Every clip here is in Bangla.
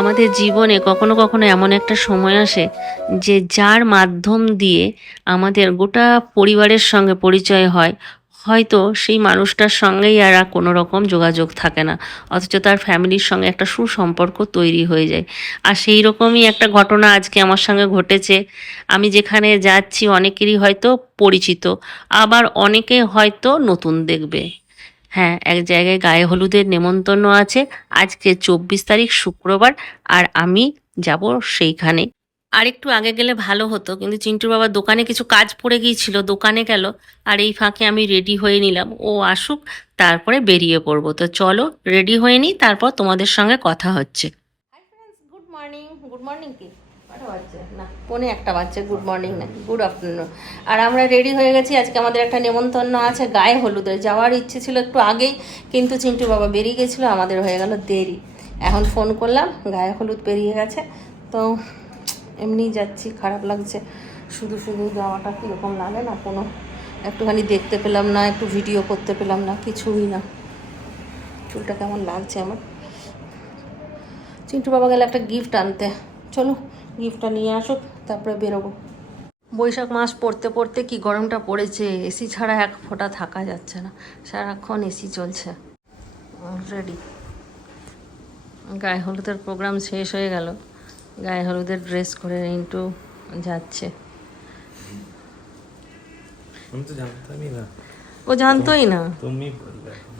আমাদের জীবনে কখনো কখনো এমন একটা সময় আসে যে যার মাধ্যম দিয়ে আমাদের গোটা পরিবারের সঙ্গে পরিচয় হয়, হয়তো সেই মানুষটার সঙ্গেই আর কোনো রকম যোগাযোগ থাকে না, অথচ তার ফ্যামিলির সঙ্গে একটা সুসম্পর্ক তৈরি হয়ে যায়। আর সেই রকমই একটা ঘটনা আজকে আমার সঙ্গে ঘটেছে। আমি যেখানে যাচ্ছি অনেকেরই হয়তো পরিচিত, আবার অনেকে হয়তো নতুন দেখবে। হ্যাঁ, এক জায়গায় গায়ে হলুদের নেমন্তন্ন আছে আজকে 24 তারিখ শুক্রবার, আর আমি যাব সেইখানে। আর একটু আগে গেলে ভালো হতো, কিন্তু চিন্টুর বাবার দোকানে কিছু কাজ পড়ে গিয়েছিল, দোকানে গেল। আর এই ফাঁকে আমি রেডি হয়ে নিলাম, ও আসুক তারপরে বেরিয়ে পড়বো। তো চলো রেডি হয়ে নিই, তারপর তোমাদের সঙ্গে কথা হচ্ছে। Hi friends, good morning. Good morning কি কটা বাজছে? না, পৌনে একটা বাজছে। গুড মর্নিং না, গুড আফটারনুন। আর আমরা রেডি হয়ে গেছি, আজকে আমাদের একটা নেমন্তন্ন আছে গায়ে হলুদে। যাওয়ার ইচ্ছে ছিল একটু আগেই, কিন্তু চিন্টু বাবা বেরিয়ে গেছিলো, আমাদের হয়ে গেল দেরি। এখন ফোন করলাম, গায়ে হলুদ বেরিয়ে গেছে। তো এমনি যাচ্ছি, খারাপ লাগছে। শুধু শুধু যাওয়াটা কীরকম লাগে না, কোনো একটুখানি দেখতে পেলাম না, একটু ভিডিও করতে পেলাম না, কিছুই না। চুলটা কেমন লাগছে আমার। চিন্টু বাবা গেলে একটা গিফট আনতে, চলো গিফটটা নিয়ে আসুক, তারপরে বেরোবো। বৈশাখ মাস পড়তে পড়তে কি গরমটা পড়েছে, এসি ছাড়া এক ফোঁটা থাকা যাচ্ছে না, সারাক্ষণ এসি চলছে। রেডি, গায়ে হলুদের প্রোগ্রাম শেষ হয়ে গেল, গায়ে হলুদের ড্রেস করে রিন্টু যাচ্ছে। ও জানতোই না,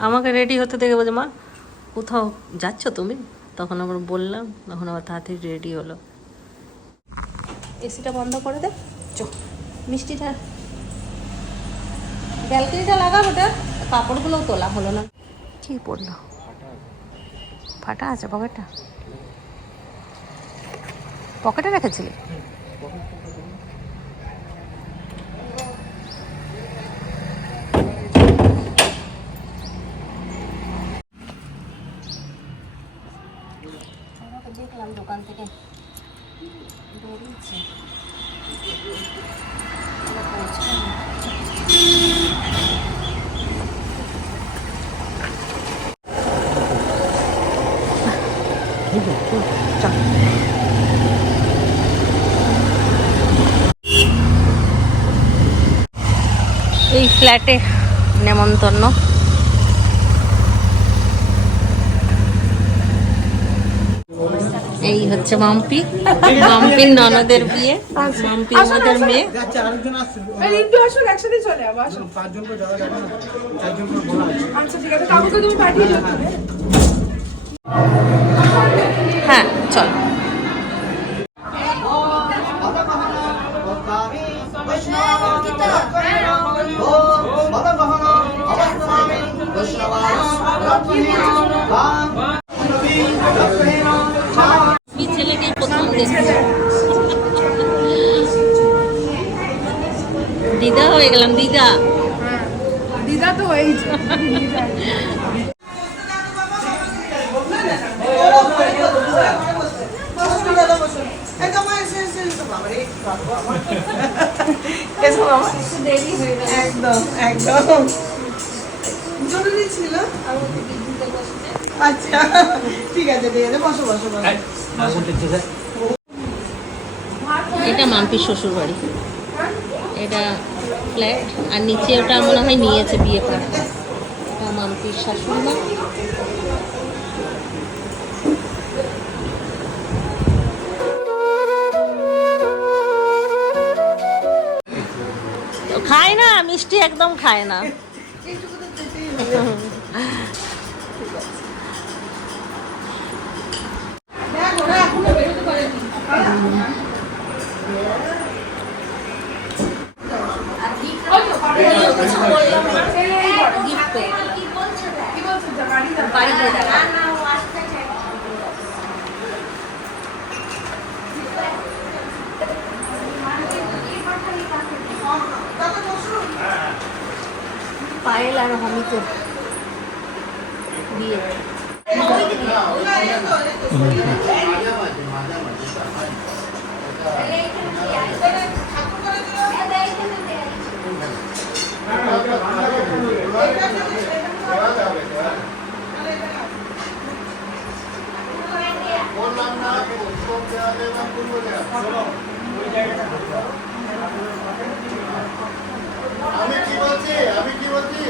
আমাকে রেডি হতে দেখে বলছে মা কোথাও যাচ্ছ তুমি, তখন আবার বললাম, তখন আবার তাড়াতাড়ি রেডি হলো। এসিটা বন্ধ করে দে, চো মিষ্টিটা ব্যালকনিটা লাগাবো, ওটা কাপড়গুলোও তোলা হলো না। কি পড়লো? ফাটা আছে পকেটটা, পকেটে রেখেছিলি? দেখলাম দোকান থেকে বেরিয়েছে। এই ফ্ল্যাটে নেমন্তন্ন। এই হচ্ছে মাম্পি, মাম্পির ননদের বিয়ে, মাম্পি আমাদের মেয়ে। হ্যাঁ চল। ছেলেকে প্রথম দেখছি, দিদা হয়ে গেলাম, দিদা দিদা তো এই একদম একদম জরুরি ছিল। আচ্ছা ঠিক আছে ঠিক আছে, বসো বসো বসো। এটা মাম্পির শ্বশুর বাড়ি, এটা ফ্ল্যাট, আর নিচে ওটা মনে হয় নিয়েছে বিয়ে করে। এটা মাম্পির শাশুড়ি মা। খায় না মিষ্টি, একদম খায় না। পায়েল আর হমিতের বিয়ে। বললাম না আমি কি বলছি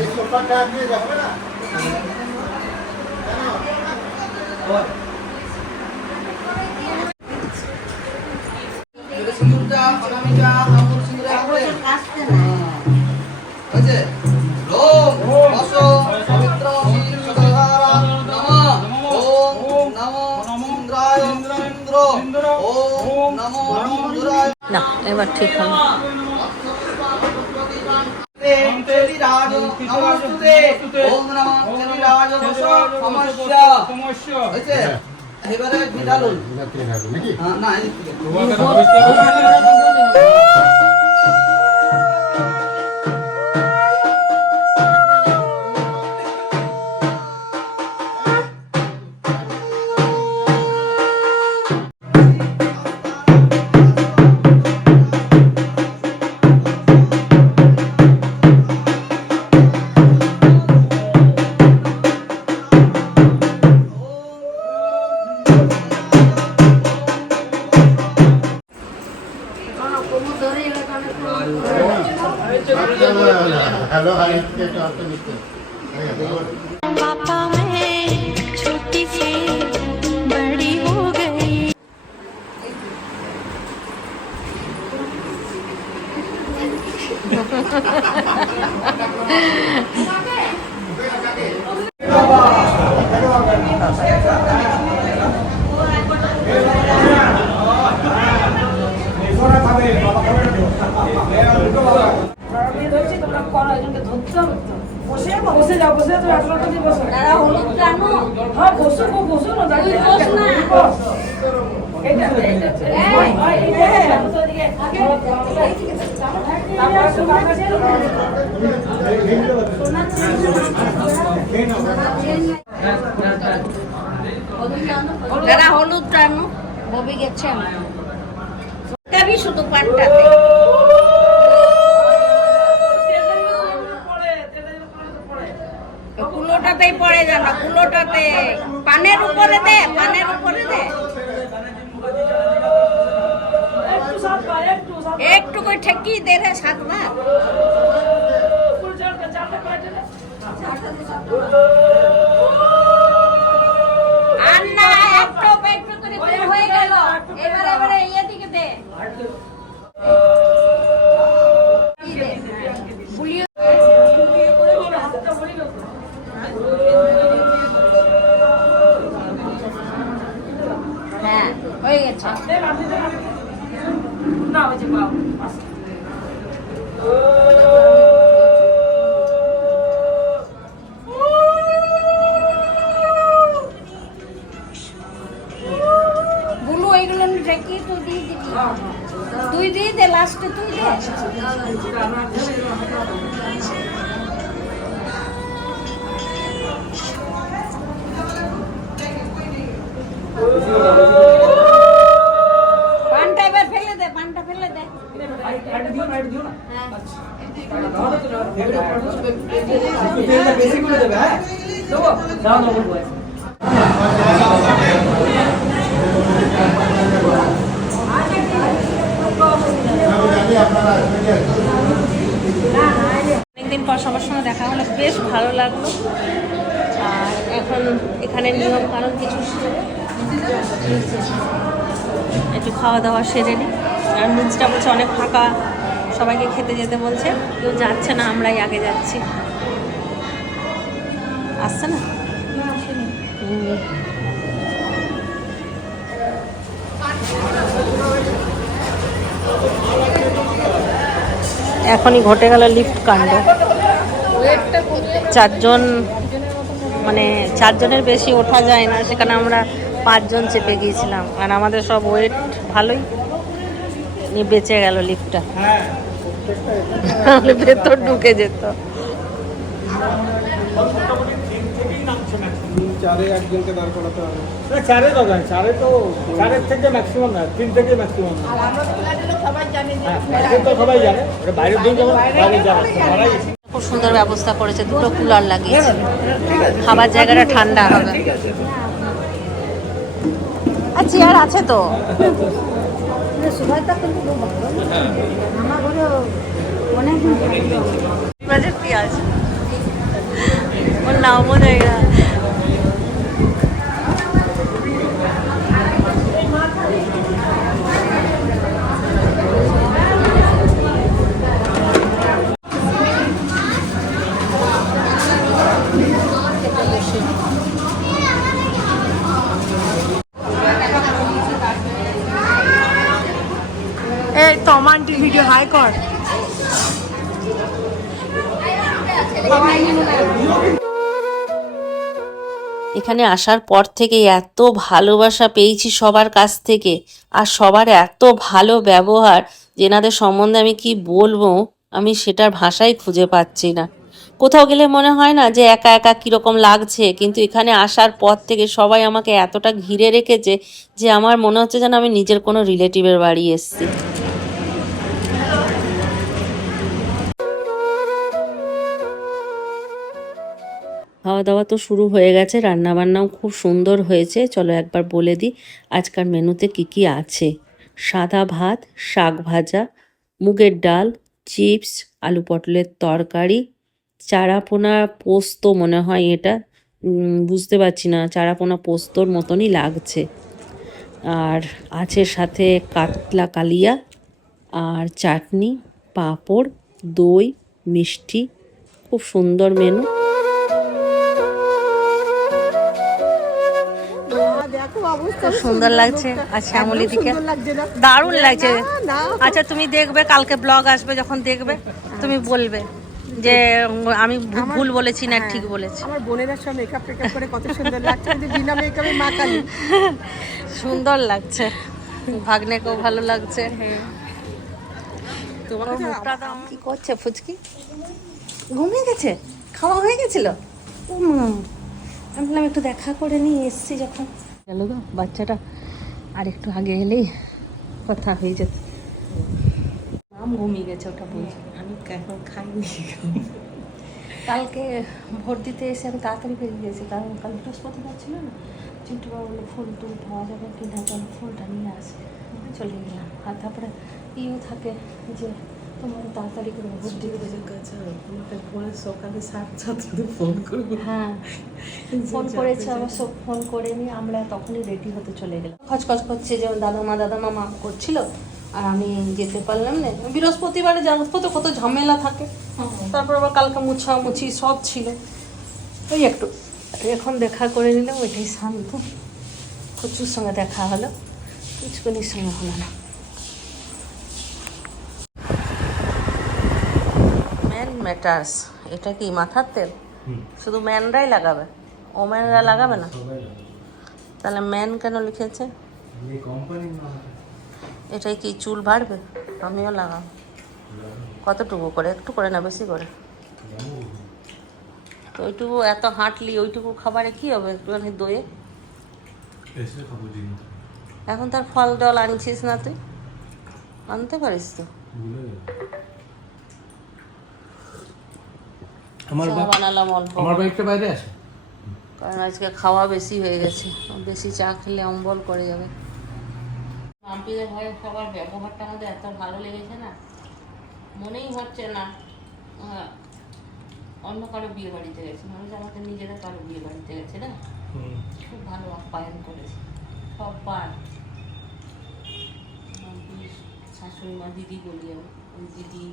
এই সোফাটা দিয়ে যাবে না সিঁদুরটা অনামিকা কাপড় সিঁদুরে আসবে হয়েছে লোম বসো পবিত্র সকলধারা নমঃ ওম নমো ইন্দ্রায় ইন্দ্র ওম নমো ইন্দ্রায় না এবার ঠিক হলো। চেলিরাজ নমস্তুতে ওম নমঃ চেলিরাজ সমস্যা হয়েছে এবারে বিড়ালুন নাকি না হ্যালো হাই এটা তো নিতে पापा मैं छोटी सी बड़ी हो गई। বসে যাও বসে তো আসলে তো বসো दादा हलुद জানো হ্যাঁ বসো বসো না তুই বস না। এটা দাদা হলুদ জানো ববি গেছে কবি শুধু পাটটাতে কুলোটাতেই পড়ে জানো কুলোটাতে পানের উপরে দে একটু করে ঠেকি দে রে সাতবার আর না একটু করে বের হয়ে গেল এবারে ইয়ে দিকে দে ফুলিয়ে হ্যাঁ হয়ে গেছে না ওই যে বাবা বুলু এইগুলো ঢেকি তুই দিয়ে দিবি তুই দিয়ে দে লাস্টে তুই দে পানটা এবার ফেলে দে পানটা ফেলে দে হ্যাঁ বেশি করে দেবে হ্যাঁ অনেকদিন পর সবার সঙ্গে দেখা হলো, বেশ ভালো লাগলো। আর এখন এখানে নিয়ম কারণ কিছু একটু খাওয়া দাওয়া সেরে নিই। আর নিচটা বলছে অনেক ফাঁকা, সবাইকে খেতে যেতে বলছে, কেউ যাচ্ছে না, আমরাই আগে যাচ্ছি। আসছে না এখনই ঘটে গেল লিফট কাণ্ড। চারজন, মানে চারজনের বেশি ওঠা যায় না, সেখানে আমরা 5 জন চেপে গিয়েছিলাম। আর আমাদের সব ওয়েট ভালোই, নিয়ে বেঁচে গেল লিফটটা, তাহলে ভেতর ঢুকে যেত। চারে একজনকে দাঁড় করাতে হবে। চারে তো যায়, চারে তো 4-এর থেকে ম্যাক্সিমাম না, 3 থেকে ম্যাক্সিমাম। তো সবাই জানে, বাইরের দিন যখন বাইরে যাবে সবাই। খুব সুন্দর ব্যবস্থা করেছে, 2টো কুলার লাগিয়েছে, খাবার জায়গাটা ঠান্ডা হবে। চেয়ার আছে তো। সুভাষদা কিন্তু খুব ভালো আমার ঘরে অনেকদিন বাজেট কি আছে ওর নামও দেয় না। এই টমান্টি ভিডিও হাই কর। এখানে আসার পর থেকে এত ভালোবাসা পেয়েছি সবার কাছ থেকে, আর সবার এত ভালো ব্যবহার যে এনাদের সম্বন্ধে আমি কি বলবো, আমি সেটার ভাষাই খুঁজে পাচ্ছি না। কোথাও গেলে মনে হয় না যে একা একা কীরকম লাগছে, কিন্তু এখানে আসার পর থেকে সবাই আমাকে এতটা ঘিরে রেখেছে যে আমার মনে হচ্ছে যেন আমি নিজের কোনো রিলেটিভের বাড়ি এসেছি। খাওয়া দাওয়া তো শুরু হয়ে গেছে, রান্নাবান্নাও খুব সুন্দর হয়েছে। চলো একবার বলে দিই আজকাল মেনুতে কি কি আছে। সাদা ভাত, শাক ভাজা, মুগের ডাল, চিপস, আলু পটলের তরকারি, চারাপোনা পোস্ত মনে হয় এটা, বুঝতে পারছি না, চারাপোনা পোস্তর মতনই লাগছে। আর আছে সাথে কাতলা কালিয়া আর চাটনি, পাঁপড়, দই, মিষ্টি। খুব সুন্দর মেনু। খুব সুন্দর লাগছে। আর শ্যামলি দিকে দারুণ লাগছে। আচ্ছা তুমি দেখবে, কালকে ব্লগ আসবে, যখন দেখবে তুমি বলবে যে আমি ভুল বলেছি না ঠিক বলেছি। আমার বোনেরা সব মেকআপ টেকআপ করে কত সুন্দর লাগছে, কিন্তু বিনা মেকআপে মা কালী। সুন্দর লাগছে, ভাগ্নেকেও ভালো লাগছে। তোমাকে কি করছে ফুচকি? ঘুমিয়ে গেছে? খাওয়া হয়ে গেছিল? আমি বললাম একটু দেখা করে নিয়ে এসছি যখন। গেল গো বাচ্চাটা, আর একটু আগে এলেই কথা হয়ে যেত। নাম ঘুমিয়ে গেছে ওটা বলছি। আমি এখন খাইনি। কালকে ভোট দিতে এসে আমি তাড়াতাড়ি বেরিয়ে গেছি, কারণ কাল বৃহস্পতিবার ছিল না। চিন্টুবা বললো ফুল টুল পাওয়া যাবে কিনা, চল ফুলটা নিয়ে আসবে। চলে গেলাম। আর তারপরে ইও থাকে যে তোমার তাড়াতাড়ি করে ভোট দিতে ভোরের সকালে 7:30 ফোন করবো। হ্যাঁ ফোন করেছে, আমার সব ফোন করে নিয়ে আমরা তখনই রেডি হতে চলে গেলাম। খচখচ করছে যে দাদামা মা করছিল, আর আমি যেতে পারলাম না। বৃহস্পতিবারে যাবো তো কত ঝামেলা থাকে, তারপর আবার কালকে মুছামুছি সব ছিল, ওই একটু এখন দেখা করে নিলাম, ওইটাই শান্ত। কচুর সঙ্গে দেখা হলো, কিছুক্ষণের সঙ্গে হলো না। ম্যান ম্যাটার্স, এটা কি মাথার তেল? শুধু ম্যানরাই লাগাবে, ওম্যানরা লাগাবে না? তাহলে ম্যান কেন লিখেছে? এটাই কি চুল বাড়বে? আমিও লাগাবো। কতটুকু করে? একটু করে না বেশি করে? তো ওইটুকু এত হাঁটলি, ওইটুকু খাবারে কি হবে? একটুখানি দইয়ে এখন তার ফল ডল আনছিস না? তুই আনতে পারিস তো। বানালাম অল্প, কারণ আজকে খাওয়া বেশি হয়ে গেছে। বেশি চা খেলে অম্বল করে যাবে। মাম্পিদের ঘরে সবার ব্যবহারটা আমাদের এত ভালো লেগেছে না, মনেই হচ্ছে না অন্য কারো বিয়ে বাড়িতে গেছে, মানুষ আমাদের নিজেরা কারো বিয়ে বাড়িতে গেছে না। খুব ভালো আপ্যায়ন করেছে সবার। মাম্পির শাশুড়ি মা, দিদি বলি আমি, ওই দিদি,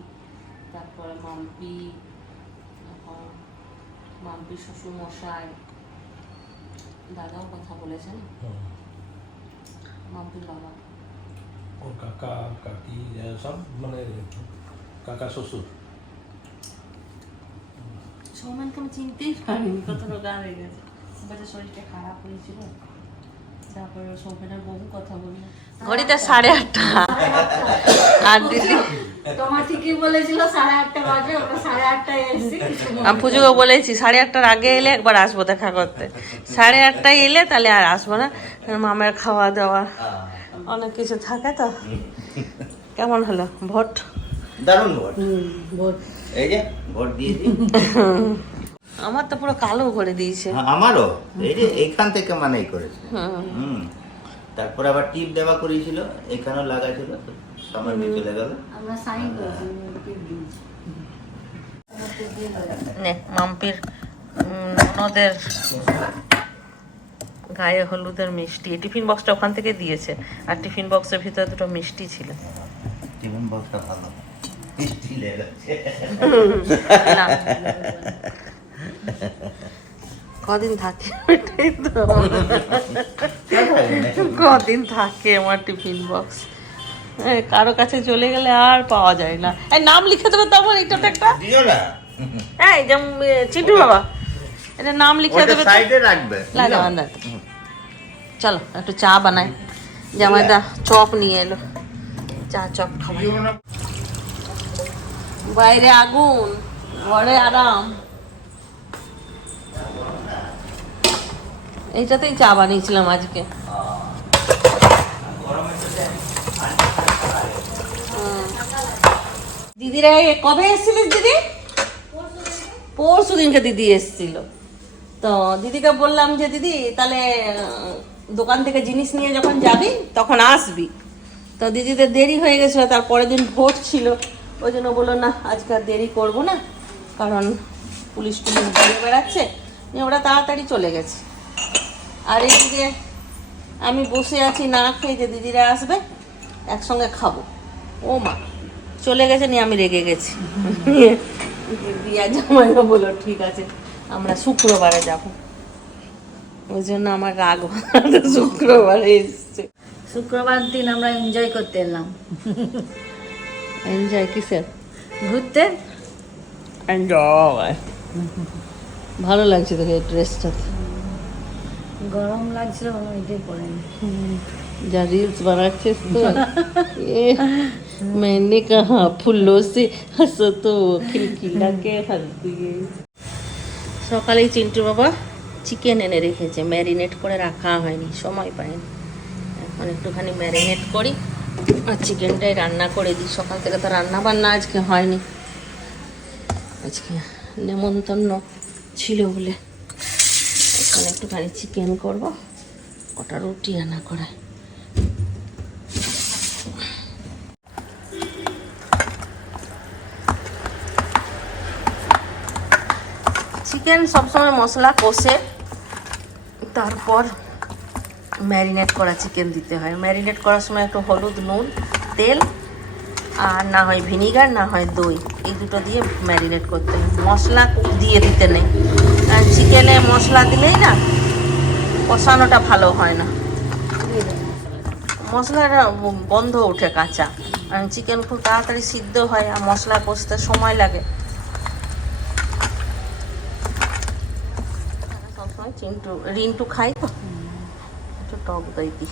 তারপরে মাম্পি, মাম্পির শ্বশুর মশাই, দাদাও কথা বলেছে না, মাম্পির বাবা, ওর কাকা কাকি সব, মানে কাকা শ্বশুর। সৌমেনকে আমি চিনতেই পারিনি, কত রোগা হয়ে গেছে। বাচ্চার শরীরটা খারাপ হয়েছিল, তারপরে সৌমেনের বহু কথা বললো। ঘড়িতে 8:30 আর দিদি তোমার ঠিকই বলেছিল 8:30 বাজে, আমরা 8:30 এসেছি। আমি পুজোকে বলেছি 8:30 আগে এলে একবার আসবো দেখা করতে, 8:30 এলে তাহলে আর আসবো না, মামের খাওয়া দাওয়া অনেক কিছু থাকে তো। কেমন হলো ভোট? দারুণ ভোট। এই যে ভোট দিয়েছি। আমার তো পুরো কালো করে দিয়েছে। আমারও এই যে এইখান থেকে মানেই করেছে। তারপর আবার টিপ দেওয়া করেছিল, এখানেও লাগা ছিল, সময় দিয়ে চলে গেল। আমরা সাইন করেছি নে মাম্পির ননদের গায়ে হলুদের মিষ্টি। টিফিন বক্সটা ওখান থেকে দিয়েছে, আর টিফিন বক্সের ভিতরে দুটো মিষ্টি ছিল। টিফিন বক্সটা ভালো, মিষ্টি লেগেছে। কদিন থাকে এটাই তো, কদিন থাকে আমার টিফিন বক্স। কারো কাছে চলে গেলে আর পাওয়া যায় না। এই নাম লিখে দেবে তো আমার এটাতে একটা। দিও না, এই যেমন চিন্টু বাবা, এটা নাম লিখে দেবে তো। সাইডে রাখবে। লাগা বান্ধা। চলো একটু চা বানাই, জামাইদা চপ নিয়ে এলো, চা চপ খাবো। বাইরে আগুন, ঘরে আরাম। এইটাতেই চা বানিয়েছিলাম আজকে। দিদিরা কবে এসেছিলিস দিদি? পরশু দিনকে দিদি এসেছিল। তো দিদিকে বললাম যে দিদি তাহলে দোকান থেকে জিনিস নিয়ে যখন যাবি তখন আসবি। তো দিদিদের দেরি হয়ে গেছিলো, তার পরের দিন ভোট ছিল, ওই জন্য বললো না আজকে আর দেরি করবো না, কারণ পুলিশ ঘুরে বেড়াচ্ছে, নিয়ে ওরা তাড়াতাড়ি চলে গেছে। আর এইদিকে আমি বসে আছি না খেয়ে, যে দিদিরা আসবে একসঙ্গে খাবো। ও মা চলে গেছে, নিয়ে আমি রেগে গেছি। দিয়া জামাইও বললো ঠিক আছে আমরা শুক্রবারে যাব, ওই জন্য আমার রাগ শুক্রবারে এসছে। শুক্রবার দিন আমরা এনজয় করতে এলাম। এনজয় কিসের? ঘুরতে। এনজয়। ভালো লাগছে তোকে এই ড্রেসটাতে। গরম লাগছিল, আমি এটাই পরেনি। যা রিলস বানাচ্ছিস তো, मैंने कहा फूलों से हंसो तो खिलखिला के हंस दिए। সকালেই চিন্টু বাবা চিকেন এনে রেখেছে, ম্যারিনেট করে রাখা হয়নি, সময় পাইনি। এখন একটুখানি ম্যারিনেট করি আর চিকেনটাই রান্না করে দিই। সকাল থেকে তো রান্না বান্না আজকে হয়নি, আজকে নেমন্তন্ন ছিল বলে। এখন একটুখানি চিকেন করব, ওটা রুটি আনা করে। চিকেন সবসময় মশলা কষে তারপর ম্যারিনেট করা চিকেন দিতে হয়। ম্যারিনেট করার সময় একটু হলুদ, নুন, তেল, আর না হয় ভিনিগার না হয় দই, এই দুটো দিয়ে ম্যারিনেট করতে হয়। মশলা দিয়ে দিতে নেই, আর চিকেনে মশলা দিলেই না কষানোটা ভালো হয় না, মশলাটা গন্ধ ওঠে কাঁচা। আর চিকেন খুব তাড়াতাড়ি সিদ্ধ হয়, আর মশলা কষতে সময় লাগে। সবসময় রিন্টু খাই তো, একটু টক দই দিই।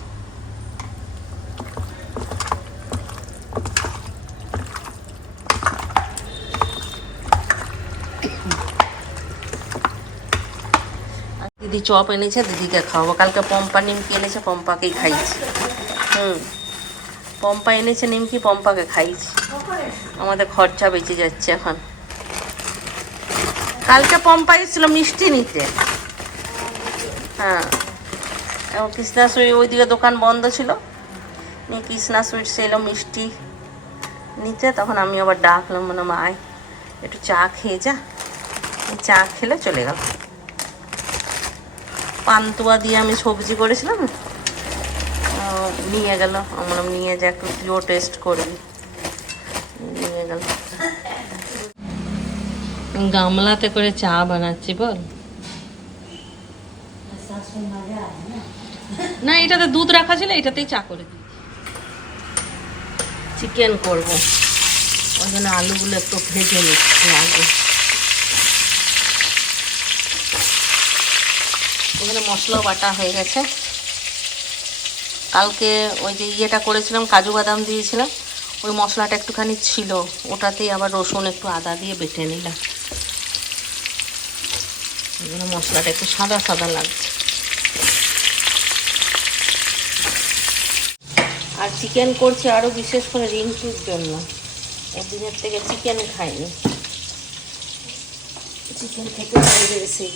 দিদি চপ এনেছে, দিদিকে খাওয়াবো। কালকে পম্পা নিমকি এনেছে, পম্পাকেই খাইছি। পম্পা এনেছে নিমকি, পম্পাকে খাইছি। আমাদের খরচা বেঁচে যাচ্ছে এখন। কালকে পম্পা এসেছিল মিষ্টি নিতে। হ্যাঁ, এবং কৃষ্ণা সুইট ওইদিকে দোকান বন্ধ ছিল, নিয়ে কৃষ্ণা সুইটস এলো মিষ্টি নিতে। তখন আমি আবার ডাকলাম, মানে আয় একটু চা খেয়ে যা। চা খেলে চলে গেল। পান্তুয়া দিয়ে আমি সবজি করেছিলাম, নিয়ে গেল। আমার নিয়ে যা একটু তুইও টেস্ট করবি, নিয়ে গেল। গামলাতে করে চা বানাচ্ছি বল। না এটাতে দুধ রাখা ছিল, এটাতেই চা করে দিই। চিকেন করব, ওই জন্য আলুগুলো একটু ভেজে নিচ্ছি আগে। ওখানে মশলা বাটা হয়ে গেছে। কালকে ওই যে ইয়েটা করেছিলাম, কাজু বাদাম দিয়েছিলাম, ওই মশলাটা একটুখানি ছিল, ওটাতেই আবার রসুন একটু আদা দিয়ে বেটে নিলাম। ওই জন্য মশলাটা একটু সাদা সাদা লাগছে। আর চিকেন করছি আরও বিশেষ করে রিঙ্কির জন্য, একদিনের থেকে চিকেন খাইনি। চিকেন থেকে বাইরে এসে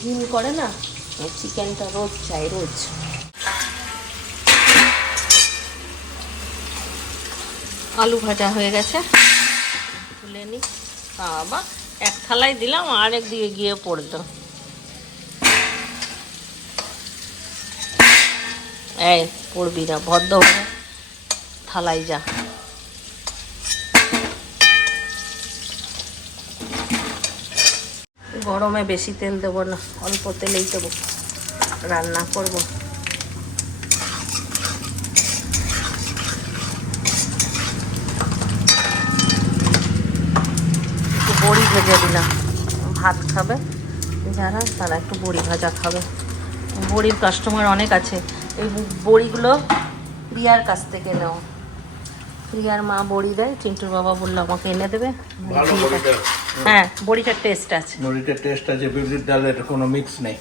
ঘিন করে না, চিকেনটা রোজ চাই, রোজ। আলু ভাজা হয়ে গেছে, তুলে নিই। বাবা, এক থালায় দিলাম আর একদিকে গিয়ে পড়লো। এই পড়বি না, ভদ্রভাবে থালায় যা। গরমে বেশি তেল দেবো না, অল্প তেলেই দেবো, রান্না করব। একটু বড়ি ভেজে দিলাম, ভাত খাবে যারা তারা একটু বড়ি ভাজা খাবে। বড়ির কাস্টমার অনেক আছে। এই বড়িগুলো প্রিয়ার কাছ থেকে নেও, প্রিয়ার মা বড়ি দেয়, চিন্টুর বাবা বললো আমাকে এনে দেবে। ভালো বড়িটা, হ্যাঁ, বড়িটার টেস্ট আছে। বড়িটার টেস্ট আছে, বিউলির ডালের কোনো মিক্স নেই।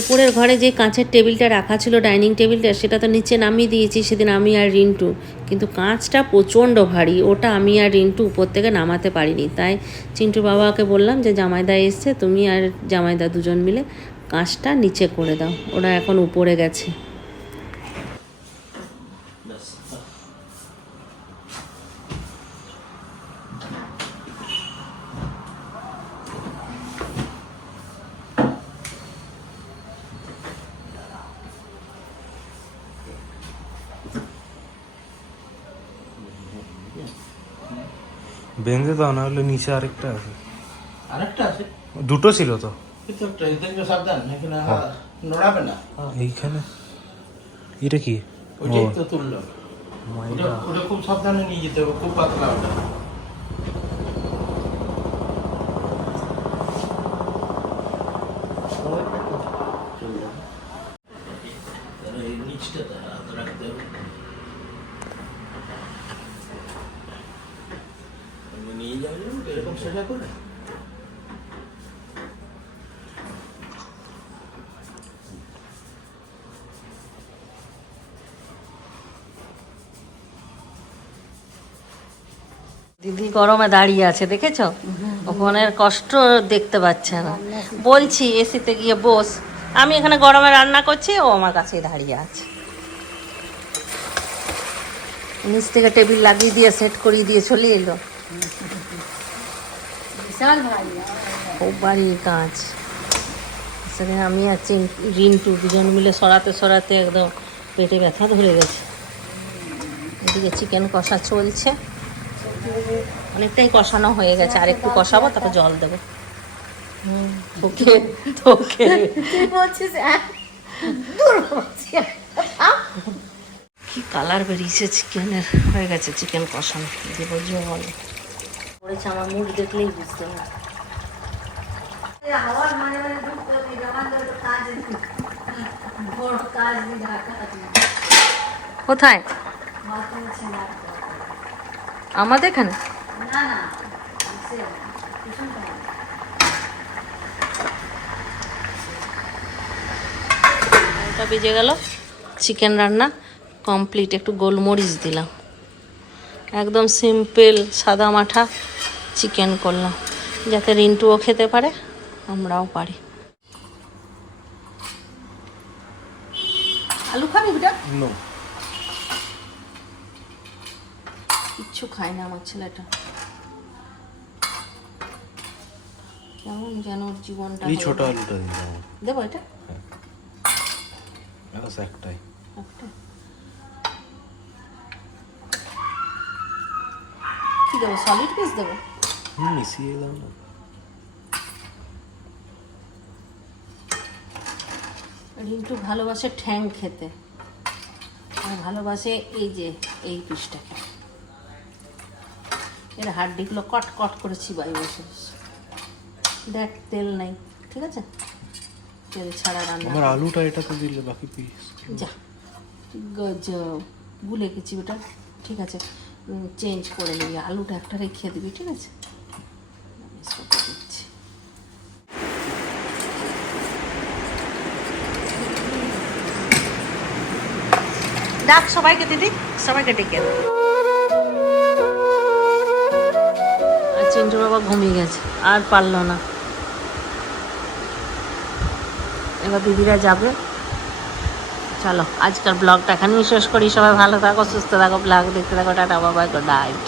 উপরের ঘরে যে কাঁচের টেবিলটা রাখা ছিল, ডাইনিং টেবিলটা, সেটা তো নিচে নামিয়ে দিয়েছি সেদিন আমি আর রিন্টু, কিন্তু কাঁচটা প্রচণ্ড ভারী, ওটা আমি আর রিন্টু উপর থেকে নামাতে পারিনি। তাই চিন্টুর বাবাকে বললাম যে জামাইদা এসছে, তুমি আর জামাইদা দুজন মিলে কাঁচটা নিচে করে দাও, ওরা এখন উপরে গেছে। বেঁধে দাও, না হলে নিচে আরেকটা আছে। আরেকটা আছে, দুটো ছিল তো। কিন্তু একটা এদিকে সাবধান, এখানে নড়াবে না। এইখানে এটা কি? ওইটাই তো তুললো। ওটা খুব সাবধানে নিয়ে যেতে হবে, খুব পাতলা ওটা। এই নিচটাতে হাত রাখতে হবে, নিয়ে যাবে এরকম সোজা করে। দিদি গরমে দাঁড়িয়ে আছে, দেখেছ? ওখানের কষ্ট দেখতে পাচ্ছে না। বলছি এসিতে গিয়ে বস, আমি এখানে গরমে রান্না করছি, ও আমার কাছেই দাঁড়িয়ে আছে। নিচ থেকে টেবিল লাগিয়ে দিয়ে সেট করিয়ে দিয়ে চলে এলো। খুব বাড়ি কাজ। সেখানে আমি আর রিন্টু দুজন মিলে সরাতে সরাতে একদম পেটে ব্যথা ধরে গেছে। এদিকে চিকেন কষা চলছে, অনেকটাই কষানো হয়ে গেছে, আর একটু কষাবো, তারপর জল দেবো। তোকে তোকে কি কালার বেরিয়েছে চিকেনের, হয়ে গেছে চিকেন কষানো। দেবো জল, পড়েছে, আমার মুখ দেখলেই বুঝতে হবে। কোথায়? আমাদের এখানে ওটা বেজে গেল। চিকেন রান্না কমপ্লিট। একটু গোলমরিচ দিলাম, একদম সিম্পল সাদা মাঠা চিকেন করলাম, যাতে রিন্টুও খেতে পারে, আমরাও পারি। আলু খাবি বেটা? কিচ্ছু খায় না আমার ছেলেটা, কেমন যেন জীবনটা। এই ছোট আলুটা দিলাম, দেবো এটা? একটাই। কি দেবো, সলিড পিস দেবো? মিশিয়ে দাও না। রিন্টু ভালোবাসে ঠ্যাং খেতে, আর ভালোবাসে এই যে এই পিসটাকে। এর হাড্ডিগুলো কট কট করে চিবাই বসে। দেখ তেল নেই, ঠিক আছে, তেল ছাড়া রান্না। আমার আলুটা এটাতে দিলে, বাকি পিস যা গজব, ভুলে গেছি ওটা, ঠিক আছে, চেঞ্জ করে নিবি, আলুটা একটা রেখে দিবি, ঠিক আছে। দিচ্ছি ডাক সবাইকে দিদি, সবাইকে ডেকে দে। আর চিন্টু বাবা ঘুমিয়ে গেছে, আর পারলো না। এবার দিদিরা যাবে। চলো আজকের ব্লগটা এখানেই শেষ করি। সবাই ভালো থাকো, সুস্থ থাকো, ব্লগ দেখতে থাকো। টাটা, বাবাই, গুড নাইট।